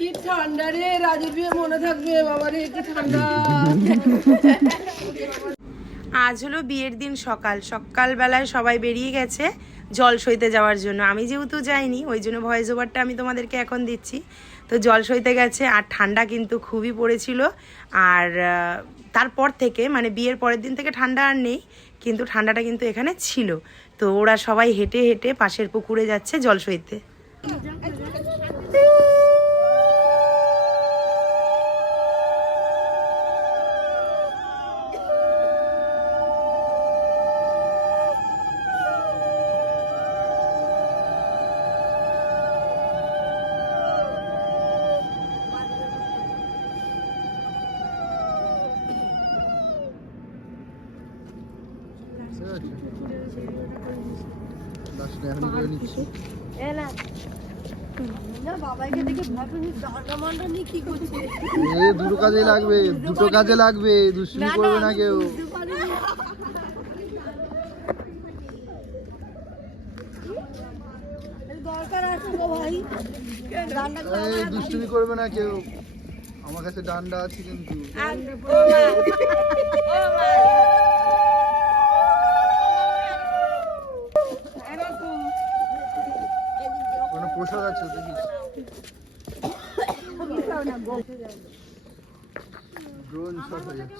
কি ঠান্ডা রে? মনে থাকবে? বাবা রে কি ঠান্ডা। আজ হলো বিয়ের দিন সকাল। সকালবেলায় সবাই বেরিয়ে গেছে জল সইতে যাওয়ার জন্য। আমি যেহেতু যাইনি, ওই জন্য ভয়েস ওভারটা আমি তোমাদেরকে এখন দিচ্ছি। তো জল সইতে গেছে, আর ঠান্ডা কিন্তু খুবই পড়েছিল। আর তারপর থেকে মানে বিয়ের পরের দিন থেকে ঠান্ডা আর নেই, কিন্তু ঠান্ডাটা কিন্তু এখানে ছিল। তো ওরা সবাই হেঁটে হেঁটে পাশের পুকুরে যাচ্ছে জল সইতে বাবাইকে দেখে ভাবি দাঁড়া মান্ডা নিয়ে কি করছে এ দুটো কাজে লাগবে দুটো কাজে লাগবে দুষ্টুমি করবে না কেউ। দুষ্টুমি করবে না কেউ। আমার কাছে ডান্ডা আছে কিন্তু। মানে যাচ্ছে। দেখিস ড্রোন শট হয়ে যাচ্ছে।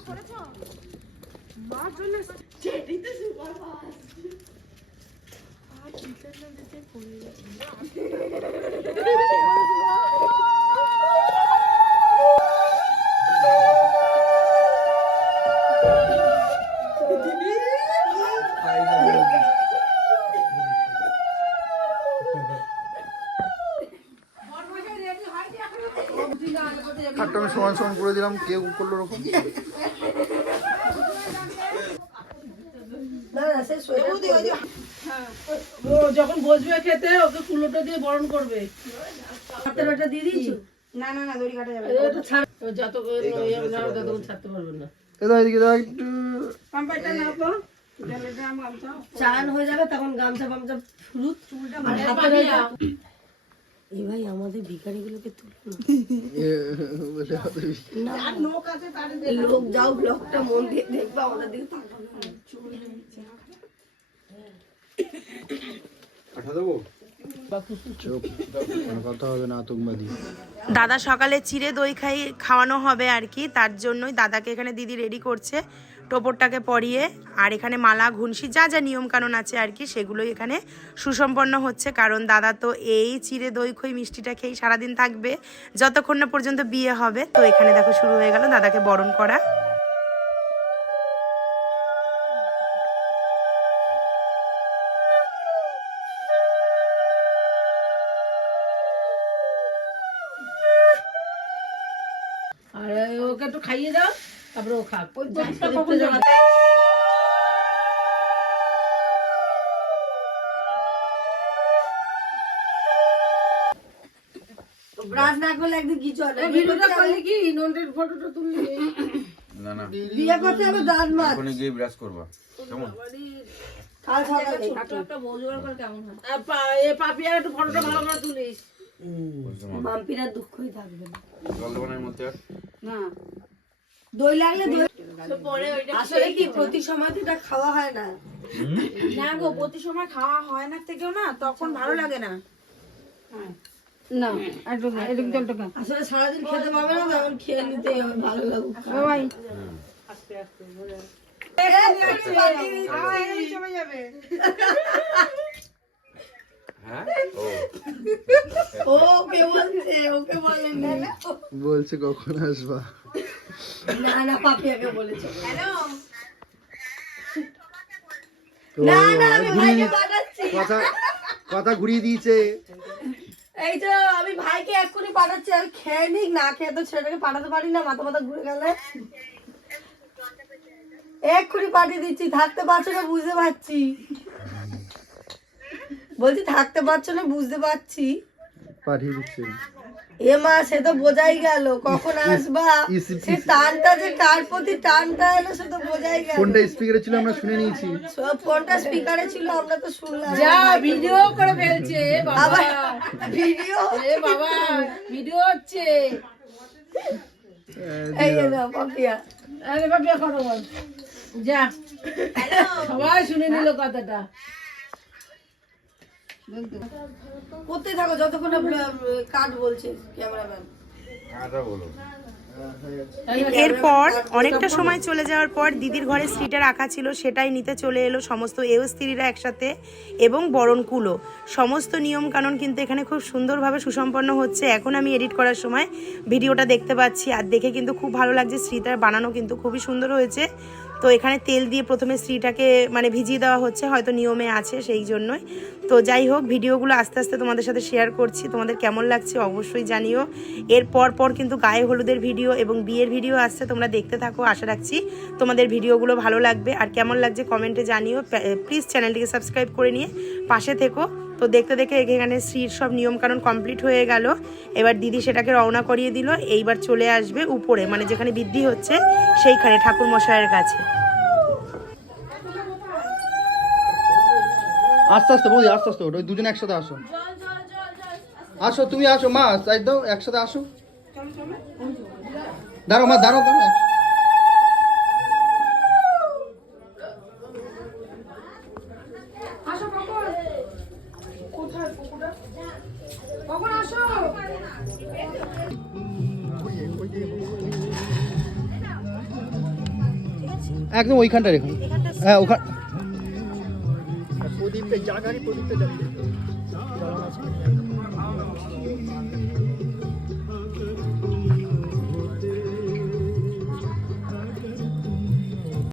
খাটটা আমি সমান সমান করে দিলাম কেউ করল ওরকম। যখন বসবে খেতে ওকে কুলোটা দিয়ে বরণ করবে। হাতের দিয়ে দিয়েছ? না না না দড়ি কাটা যাবে এটা ছাড়। যত ততক্ষণ ছাড়তে পারবেন না। এদা এদিকে দাও একটু। চান হয়ে যাবে তখন গামছা ফামছা ফুরুত। ওইটা এই ভাই আমাদের ভিখারিগুলোকে লোক যাও ব্লগটা মন দিয়ে দেখবে আমাদের দিকে দাদা সকালে চিড়ে দই খাই খাওয়ানো হবে আর কি। তার জন্যই দাদাকে এখানে দিদি রেডি করছে। টোপরটাকে পরিয়ে, আর এখানে মালা, ঘুনসি, যা যা নিয়ম কানুন আছে আর কি, সেগুলোই এখানে সুসম্পন্ন হচ্ছে। কারণ দাদা তো এই চিড়ে দই খই মিষ্টিটা খেয়েই সারাদিন থাকবে। যতক্ষণ না পর্যন্ত বিয়ে হবে, তো এখানে দেখো শুরু হয়ে গেল দাদাকে বরণ করা। আর, ওকে একটু খাইয়ে দাও। তারপরে ও খাক। ব্রাশ না করলে একদিন কিছু হবে। ভিডিওটা করলে কি? নন্টের ফটোটা তুললি? না না। বিয়ে করতে হবে দাঁত মাছ ওখানে গিয়ে ব্রাশ করবা। কেমন? কাল সকালে আর পা- এ পাপিয়ার একটু ফটোটা ভালো করে তুলিস। মাম্পিরা দুঃখই থাকবে না। জল মধ্যে দই লাগলে দই আসলে কি প্রতি সময় তো এটা খাওয়া হয় না না গো প্রতি সময় খাওয়া হয় না থেকেও না তখন ভালো লাগে না আসলে সারাদিন খেতে পাবে না তখন খেয়ে নিতে ভালো হ্যাঁ ওকে বলছে ওকে বলেনি বলছে কখন আসবা? না না পাপিয়াকে বলেছে। তো না না আমি ভাইকে পাঠাচ্ছি। কথা কথা ঘুরিয়ে দিয়েছে। এই তো আমি ভাইকে এক্ষুনি পাঠাচ্ছি আমি খেয়ে নিক না খেয়ে তো ছেলেটাকে পাঠাতে পারি না মাথা মাথা ঘুরে গেলে। এক্ষুনি পাঠিয়ে দিচ্ছি থাকতে পারছ না বুঝতে পারছি। বলছি থাকতে পারছ না বুঝতে পারছি। পাঠিয়ে দিচ্ছে। এ মা সে তো বোঝাই গেল কখন আসবা? সে টানটা যে কার প্রতি টানটা এলো সে তো বোঝাই গেল। ফোনটা স্পিকারে ছিল আমরা শুনে নিয়েছি। সব ফোনটা স্পিকারে ছিল আমরা তো শুনলাম। যা ভিডিও করে ফেলছে এ বাবা। ভিডিও এ বাবা ভিডিও হচ্ছে। এই যে পাপিয়া। আরে বাবা করো বল। যা। সবাই শুনে নিল কথাটা। করতে থাকো। যতক্ষণ কাট বলছে ক্যামেরাম্যান। এরপর অনেকটা সময় চলে যাওয়ার পর দিদির ঘরে স্ত্রীটা রাখা ছিল সেটাই নিতে চলে এলো সমস্ত এও স্ত্রীরা একসাথে এবং বরণকুলো সমস্ত নিয়ম কানুন কিন্তু এখানে খুব সুন্দরভাবে সুসম্পন্ন হচ্ছে। এখন আমি এডিট করার সময় ভিডিওটা দেখতে পাচ্ছি আর দেখে কিন্তু খুব ভালো লাগছে স্ত্রীটার বানানো কিন্তু খুবই সুন্দর হয়েছে। তো এখানে তেল দিয়ে প্রথমে স্ত্রীটাকে মানে ভিজিয়ে দেওয়া হচ্ছে হয়তো নিয়মে আছে সেই জন্যই। তো যাই হোক, ভিডিওগুলো আস্তে আস্তে তোমাদের সাথে শেয়ার করছি। তোমাদের কেমন লাগছে অবশ্যই জানিও। এর পর পর কিন্তু গায়ে হলুদের ভিডিও এবং বিয়ের ভিডিও আসছে, তোমরা দেখতে থাকো, আশা রাখছি তোমাদের ভিডিওগুলো ভালো লাগবে। আর কেমন লাগছে কমেন্টে জানিও। প্লিজ চ্যানেলটিকে সাবস্ক্রাইব করে নিয়ে পাশে থেকো। তো দেখতে দেখে এখানে স্ত্রীর সব নিয়মকানুন কমপ্লিট হয়ে গেল। এবার দিদি সেটাকে রওনা করিয়ে দিল। এইবার চলে আসবে উপরে মানে যেখানে বৃদ্ধি হচ্ছে, সেইখানে ঠাকুর মশাইয়ের কাছে। আস্তে আস্তে বৌদি আস্তে আস্তে ওঠো ওই দুজন একসাথে আসো। আসো তুমি আসো মা দাও একসাথে আসো। দাঁড়ো মা দাঁড়ো দাঁড়াও। একদম ওইখানটা রেখুন হ্যাঁ ওখান প্রদীপটা জাগারি প্রদীপটা